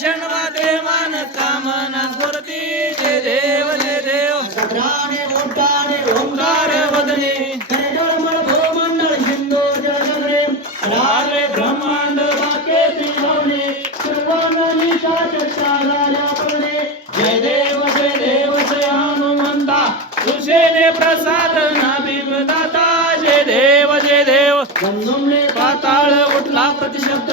भाषण वादे मान कामना स्फूर्ती जय देव जय देव. सद्राने मोठाने ओंकार वदने करडळमळ भूमंडळ हिंदू जगरे रारे ब्रह्मांड वाके त्रिभुवने सर्वांनी झाल्या पडणे जय देव जय देव जय हनुमंता. तुझेने प्रसाद नाभिव दाता जय देव जय देव. पाताळ उठला प्रतिशब्द.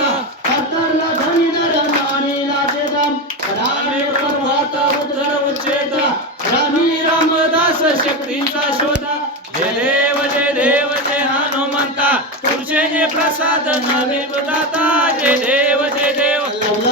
शक्तीचा शोधा. जय देव जय देव जय हनुमंता. तुझे प्रसाद नवी जय देव जय देव.